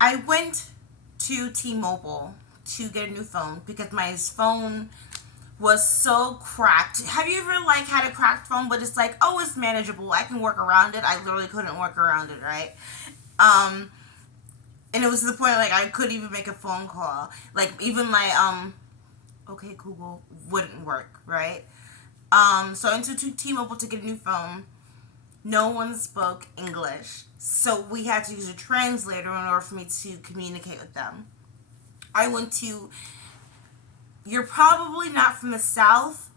I went to T-Mobile to get a new phone because my phone was so cracked. Have you ever like had a cracked phone, but it's like, oh, it's manageable. I can work around it. I literally couldn't work around it, right? Um, and it was to the point like I couldn't even make a phone call. Like even my okay Google wouldn't work, right? So I went to T-Mobile to get a new phone. No one spoke English, so we had to use a translator in order for me to communicate with them. I went to. You're probably not from the South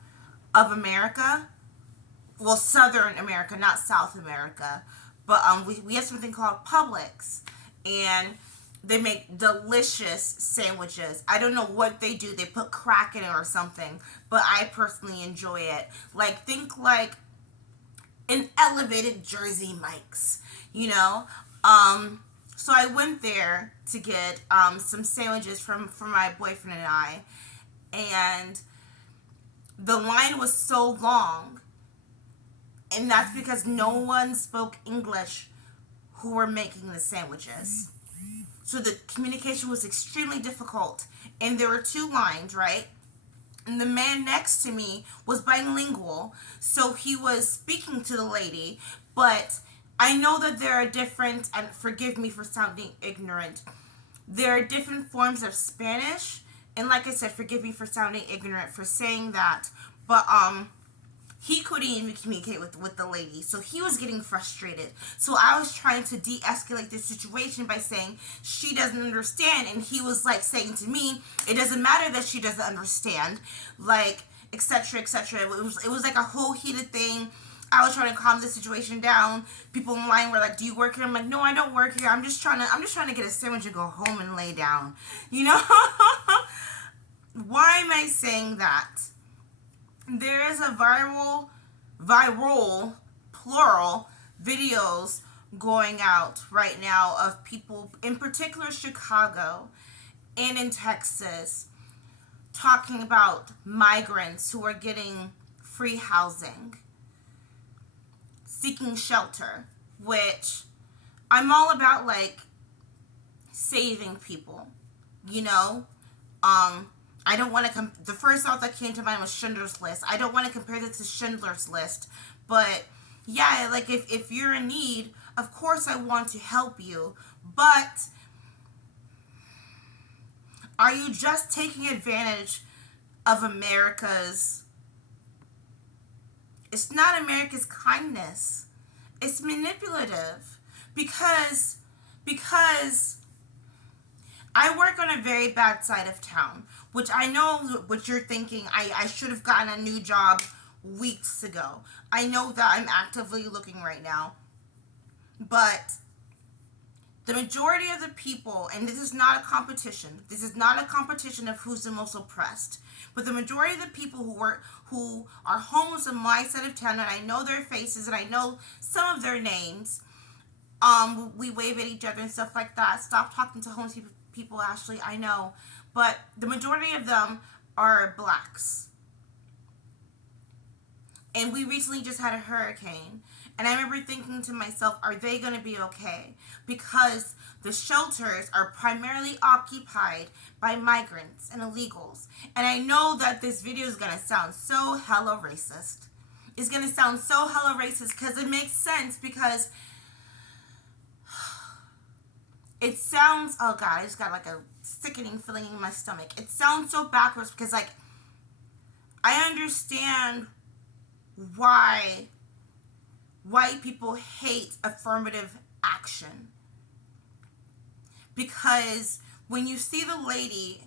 of America, well, Southern America, not South America, but we have something called Publix, and they make delicious sandwiches. I don't know what they do. They put crack in it or something, but I personally enjoy it. Like think like an elevated Jersey Mike's, you know. So I went there to get some sandwiches from my boyfriend and I, and the line was so long, and that's because no one spoke English who were making the sandwiches. So the communication was extremely difficult, and there were two lines, right? And the man next to me was bilingual, so he was speaking to the lady, but I know that there are different, and forgive me for sounding ignorant, there are different forms of Spanish, and like I said, forgive me for sounding ignorant for saying that, but he couldn't even communicate with the lady, so he was getting frustrated. So I was trying to de-escalate the situation by saying she doesn't understand, and he was like saying to me, it doesn't matter that she doesn't understand, like etc etc. It was like a whole heated thing. I was trying to calm the situation down. People in line were like, "Do you work here?" I'm like, "No, I don't work here. I'm just trying to get a sandwich and go home and lay down." You know? Why am I saying that? There is a viral, plural, videos going out right now of people, in particular Chicago and in Texas, talking about migrants who are getting free housing, seeking shelter, which I'm all about, like, saving people, you know? I don't want to the first thought that came to mind was Schindler's List. I don't want to compare this to Schindler's List, but yeah, like if you're in need, of course I want to help you, but are you just taking advantage of America's, it's not America's kindness. It's manipulative because I work on a very bad side of town, which I know what you're thinking. I should have gotten a new job weeks ago. I know that I'm actively looking right now. But the majority of the people, and this is not a competition. This is not a competition of who's the most oppressed. But the majority of the people who are homeless in my side of town, and I know their faces and I know some of their names. We wave at each other and stuff like that. Stop talking to homeless people, Ashley. I know, but the majority of them are blacks. And we recently just had a hurricane. And I remember thinking to myself, are they going to be okay? Because the shelters are primarily occupied by migrants and illegals. And I know that this video is going to sound so hella racist. It's going to sound so hella racist because it makes sense, because it sounds, oh God, I just got like a sickening feeling in my stomach. It sounds so backwards because, like, I understand why white people hate affirmative action. Because when you see the lady,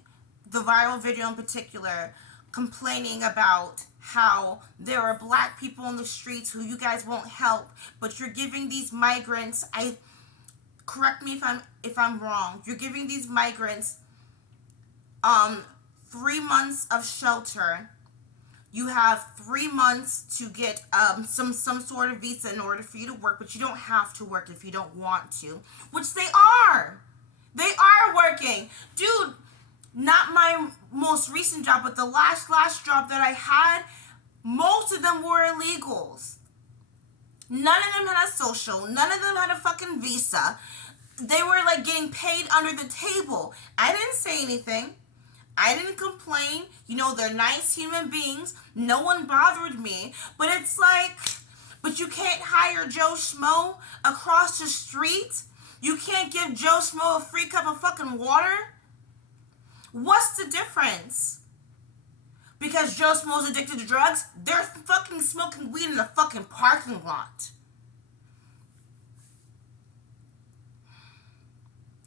the viral video in particular, complaining about how there are black people in the streets who you guys won't help, but you're giving these migrants, correct me if I'm wrong, you're giving these migrants 3 months of shelter. You have 3 months to get some sort of visa in order for you to work, but you don't have to work if you don't want to, which they are. They are working. Dude, not my most recent job, but the last job that I had, most of them were illegals. None of them had a social. None of them had a fucking visa. They were like getting paid under the table. I didn't say anything. I didn't complain. You know, they're nice human beings. No one bothered me. But it's like, but you can't hire Joe Schmo across the street? You can't give Joe Schmo a free cup of fucking water? What's the difference? Because Joe Schmo's addicted to drugs? They're fucking smoking weed in the fucking parking lot.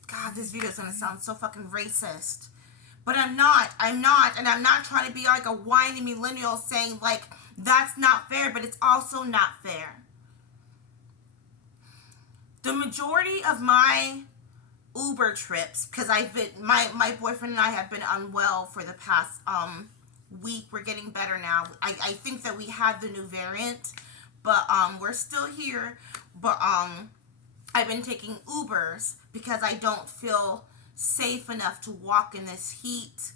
God, this video is gonna sound so fucking racist. But I'm not, and I'm not trying to be like a whiny millennial saying like, that's not fair, but it's also not fair. The majority of my Uber trips, because I've been, my boyfriend and I have been unwell for the past week. We're getting better now. I think that we had the new variant, but we're still here. But I've been taking Ubers because I don't feel safe enough to walk in this heat.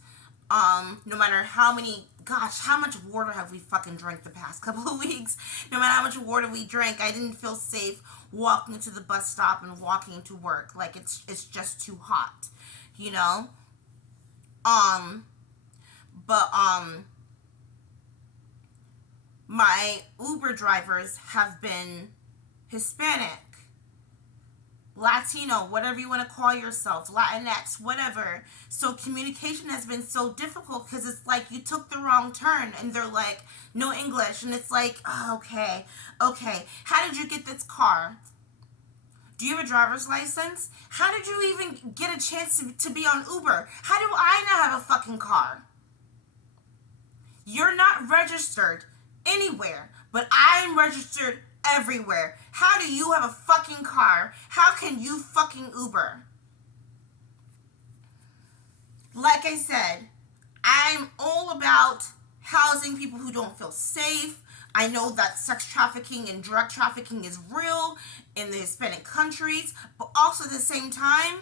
No matter how many, gosh, how much water have we fucking drank the past couple of weeks? No matter how much water we drank, I didn't feel safe walking to the bus stop and walking to work. Like, it's just too hot, you know? But my Uber drivers have been Hispanic, Latino, whatever you want to call yourself, Latinx, whatever. So communication has been so difficult because it's like you took the wrong turn and they're like, no English. And it's like, oh, okay. How did you get this car? Do you have a driver's license? How did you even get a chance to be on Uber? How do I not have a fucking car? You're not registered anywhere, but I'm registered everywhere. How do you have a fucking car? How can you fucking Uber? Like I said, I'm all about housing people who don't feel safe. I know that sex trafficking and drug trafficking is real in the Hispanic countries, but also at the same time,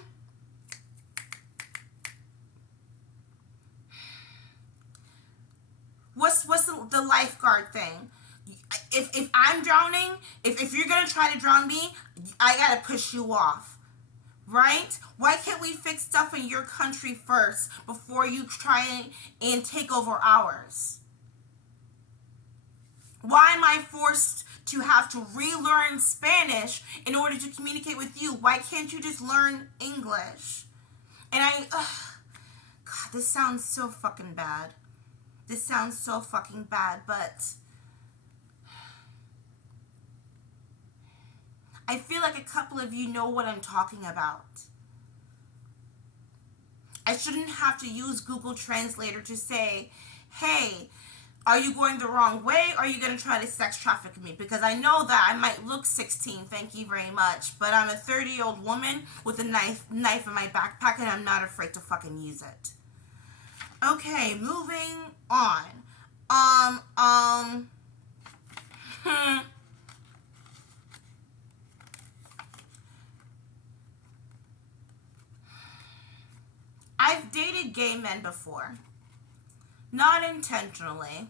what's the lifeguard thing? If I'm drowning, if you're gonna try to drown me, I gotta push you off, right? Why can't we fix stuff in your country first before you try and take over ours? Why am I forced to have to relearn Spanish in order to communicate with you? Why can't you just learn English? And God, this sounds so fucking bad. This sounds so fucking bad, but I feel like a couple of you know what I'm talking about. I shouldn't have to use Google Translator to say, hey, are you going the wrong way, or are you going to try to sex traffic me? Because I know that I might look 16, thank you very much, but I'm a 30-year-old woman with a knife in my backpack, and I'm not afraid to fucking use it. Okay, moving on. I've dated gay men before. Not intentionally.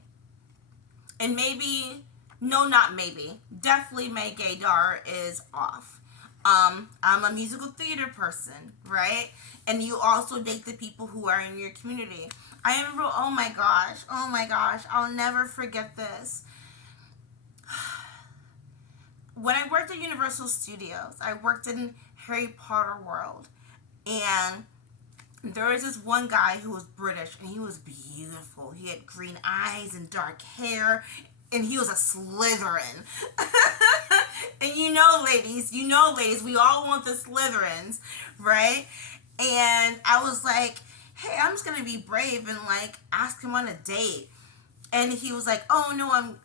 And maybe, no, not maybe. Definitely my gaydar is off. I'm a musical theater person, right? And you also date the people who are in your community. I remember, oh my gosh, I'll never forget this. When I worked at Universal Studios, I worked in Harry Potter World. And there was this one guy who was British, and he was beautiful. He had green eyes and dark hair, and he was a Slytherin. And you know, ladies, we all want the Slytherins, right? And I was like, hey, I'm just gonna be brave and like ask him on a date. And he was like, oh no, I'm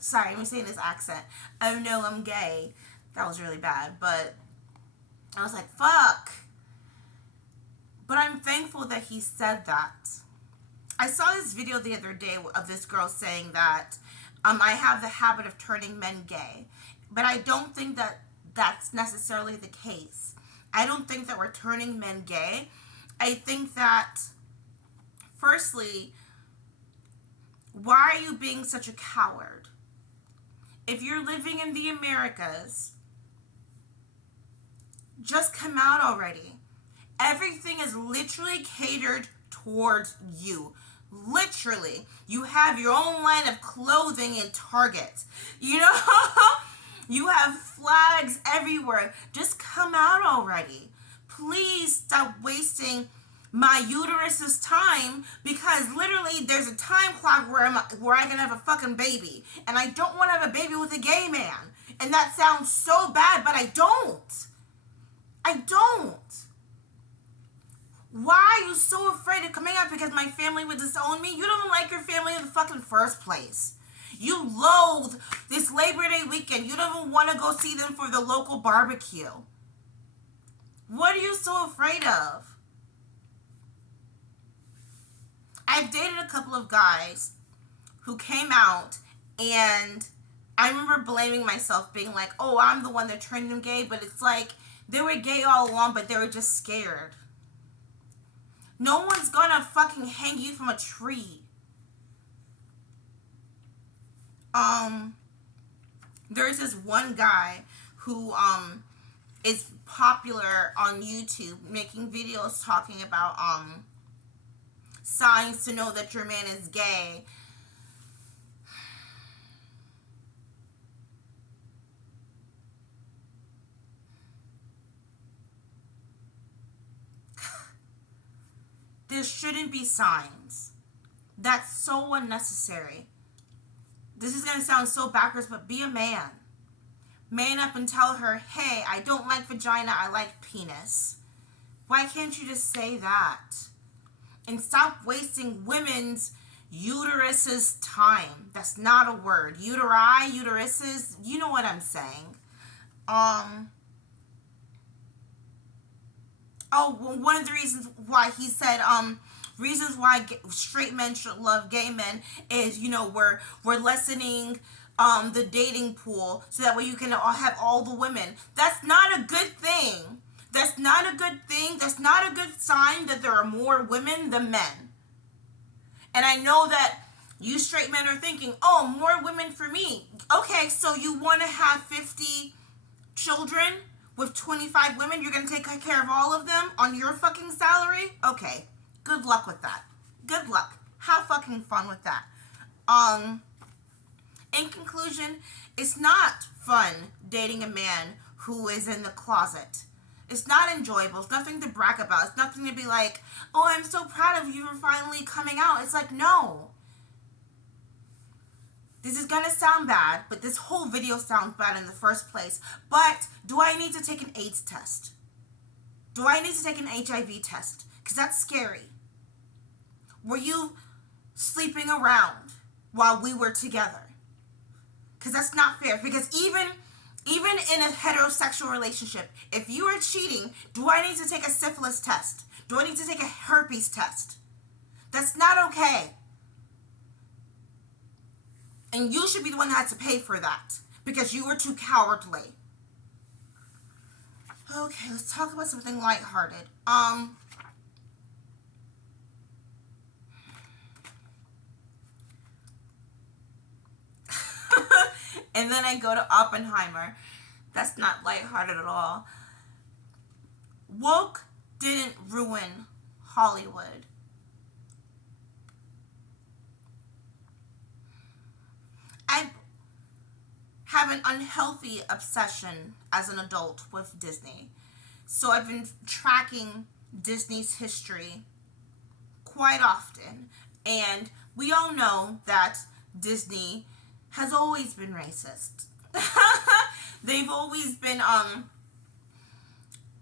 saying this accent. Oh no, I'm gay. That was really bad, but I was like, fuck. But I'm thankful that he said that. I saw this video the other day of this girl saying that I have the habit of turning men gay. But I don't think that that's necessarily the case. I don't think that we're turning men gay. I think that, firstly, why are you being such a coward? If you're living in the Americas, Just come out already. Everything is literally catered towards you. Literally. You have your own line of clothing in Target. You know? You have flags everywhere. Just come out already. Please stop wasting my uterus's time, because literally there's a time clock where I can have a fucking baby, and I don't want to have a baby with a gay man. And that sounds so bad, but I don't. I don't. Why are you so afraid of coming out? Because my family would disown me? You don't even like your family in the fucking first place. You loathe this Labor Day weekend. You don't even want to go see them for the local barbecue. What are you so afraid of? I've dated a couple of guys who came out, and I remember blaming myself, being like, oh, I'm the one that turned them gay, but it's like they were gay all along, but they were just scared. No one's gonna fucking hang you from a tree. There's this one guy who is popular on YouTube, making videos talking about signs to know that your man is gay. There shouldn't be signs. That's so unnecessary. This is going to sound so backwards, but be a man. Man up and tell her, hey, I don't like vagina, I like penis. Why can't you just say that? And stop wasting women's uteruses time. That's not a word. Uteri, uteruses, you know what I'm saying. One of the reasons why he said, reasons why straight men should love gay men is, you know, we're lessening the dating pool so that way you can have all the women. That's not a good thing. That's not a good thing. That's not a good sign that there are more women than men. And I know that you straight men are thinking, oh, more women for me. Okay, so you want to have 50 children with 25 women? You're going to take care of all of them on your fucking salary? Okay, good luck with that. Good luck. Have fucking fun with that. In conclusion, it's not fun dating a man who is in the closet. It's not enjoyable. It's nothing to brag about. It's nothing to be like, oh, I'm so proud of you for finally coming out. It's like, no. This is going to sound bad, but this whole video sounds bad in the first place. But do I need to take an AIDS test? Do I need to take an HIV test? Because that's scary. Were you sleeping around while we were together? Because that's not fair. Because even in a heterosexual relationship, if you are cheating, do I need to take a syphilis test? Do I need to take a herpes test? That's not okay. And you should be the one that has to pay for that, because you were too cowardly. Okay, let's talk about something lighthearted. And then I go to Oppenheimer. That's not lighthearted at all. Woke didn't ruin Hollywood. I have an unhealthy obsession as an adult with Disney. So I've been tracking Disney's history quite often. And we all know that Disney has always been racist. They've always been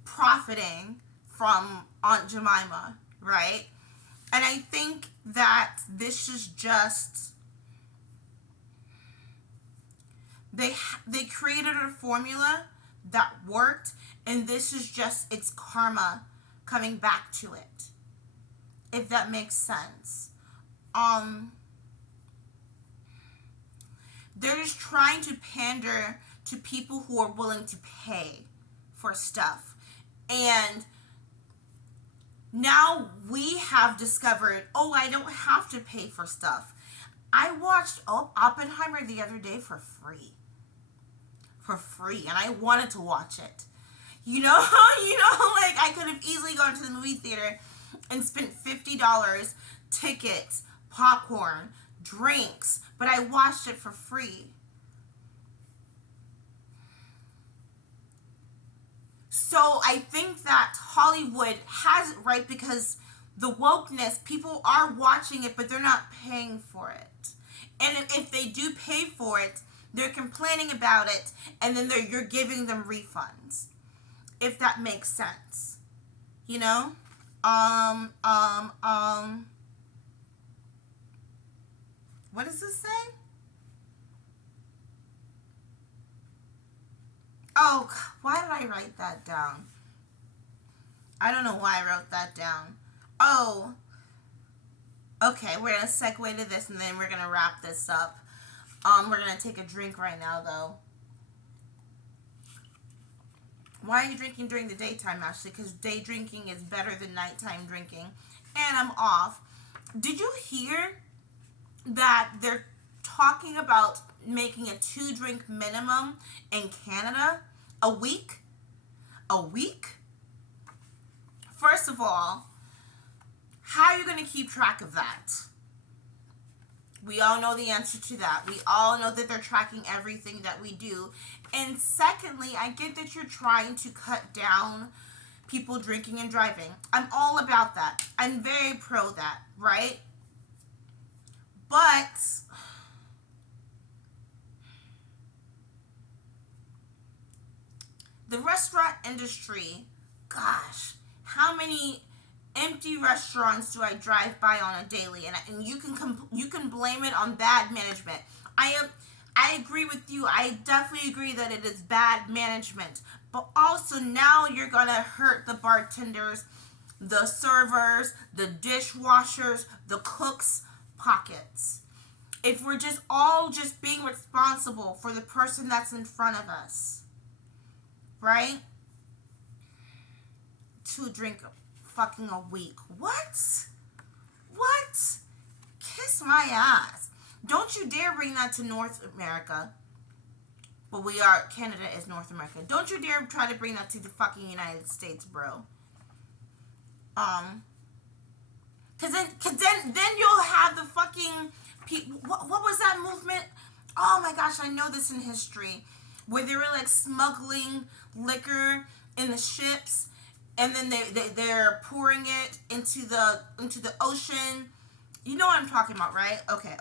profiting from Aunt Jemima, right? And I think that this is just, they created a formula that worked, and this is just its karma coming back to it, if that makes sense. They're just trying to pander to people who are willing to pay for stuff. And now we have discovered, oh, I don't have to pay for stuff. I watched Oppenheimer the other day for free. And I wanted to watch it. You know, like I could have easily gone to the movie theater and spent $50, tickets, popcorn, drinks, but I watched it for free. So I think that Hollywood has it right because the wokeness, people are watching it, but they're not paying for it. And if they do pay for it, they're complaining about it, and then you're giving them refunds. If that makes sense. You know? What does this say? Oh, why did I write that down? I don't know why I wrote that down. Oh, okay, we're gonna segue to this and then we're gonna wrap this up. We're gonna take a drink right now though. Why are you drinking during the daytime, Ashley? Because day drinking is better than nighttime drinking. And I'm off. Did you hear that they're talking about making a 2-drink minimum in Canada a week? A week? First of all, how are you going to keep track of that? We all know the answer to that. We all know that they're tracking everything that we do. And secondly, I get that you're trying to cut down people drinking and driving. I'm all about that. I'm very pro that, right? But the restaurant industry, gosh, how many empty restaurants do I drive by on a daily? And you can blame it on bad management. I agree with you. I definitely agree that it is bad management. But also now you're gonna hurt the bartenders, the servers, the dishwashers, the cooks' pockets. If we're just all just being responsible for the person that's in front of us, right? 2 drink fucking a week. What? What? Kiss my ass. Don't you dare bring that to North America. Well, Canada is North America. Don't you dare try to bring that to the fucking United States, bro. Cause then you'll have the fucking people. What was that movement? Oh my gosh, I know this in history, where they were like smuggling liquor in the ships, and then they're pouring it into the ocean. You know what I'm talking about, right? Okay.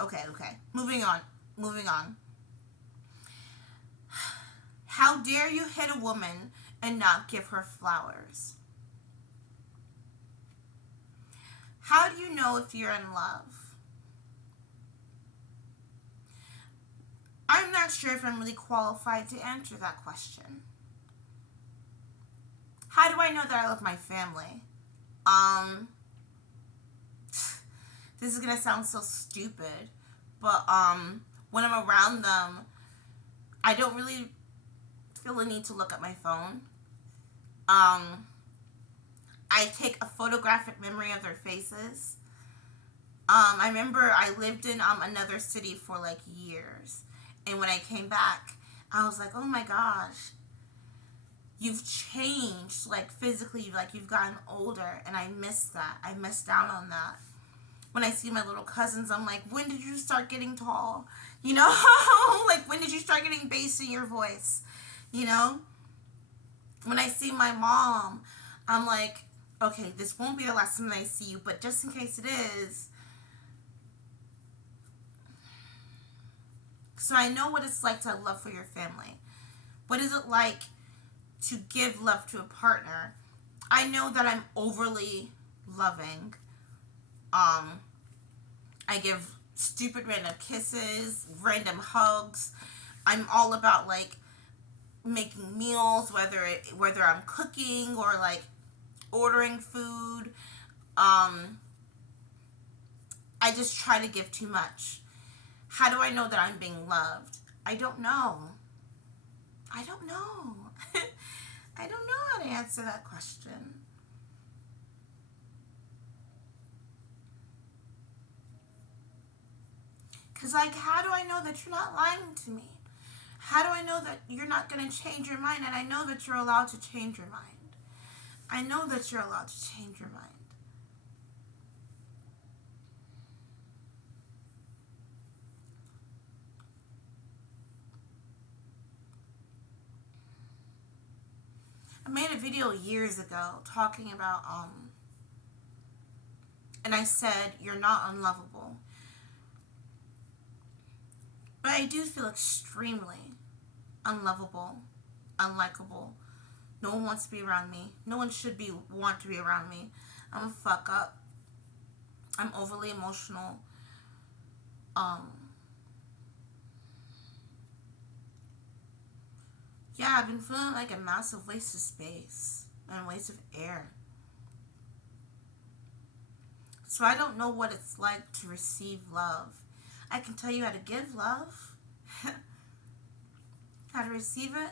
Moving on. How dare you hit a woman and not give her flowers? How do you know if you're in love? I'm not sure if I'm really qualified to answer that question. How do I know that I love my family? This is gonna sound so stupid, but when I'm around them, I don't really feel the need to look at my phone. I take a photographic memory of their faces. I remember I lived in another city for like years, and when I came back, I was like, oh my gosh, you've changed, like physically, like you've gotten older, and I miss that. I missed out on that. When I see my little cousins, I'm like, when did you start getting tall? You know, like when did you start getting bass in your voice? You know, when I see my mom, I'm like, okay, this won't be the last time I see you, but just in case it is. So I know what it's like to have love for your family. What is it like to give love to a partner? I know that I'm overly loving. I give stupid random kisses, random hugs. I'm all about like making meals, whether I'm cooking or like ordering food. I just try to give too much. How do I know that I'm being loved? I don't know. I don't know how to answer that question. Because, like, how do I know that you're not lying to me? How do I know that you're not going to change your mind? And I know that you're allowed to change your mind. I know that you're allowed to change your mind. I made a video years ago talking about, and I said, you're not unlovable. But I do feel extremely unlovable, unlikable. No one wants to be around me. No one should want to be around me. I'm a fuck up. I'm overly emotional. Yeah, I've been feeling like a massive waste of space and waste of air. So I don't know what it's like to receive love. I can tell you how to give love, how to receive it.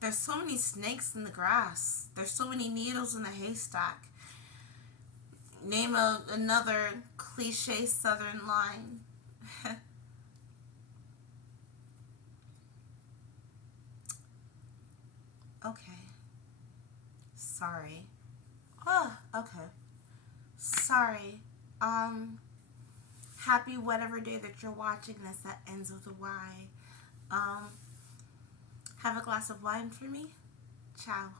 There's so many snakes in the grass. There's so many needles in the haystack. Name another cliche southern line. Okay. Sorry. Oh, okay. Sorry. Happy whatever day that you're watching this that ends with a Y. Have a glass of wine for me. Ciao.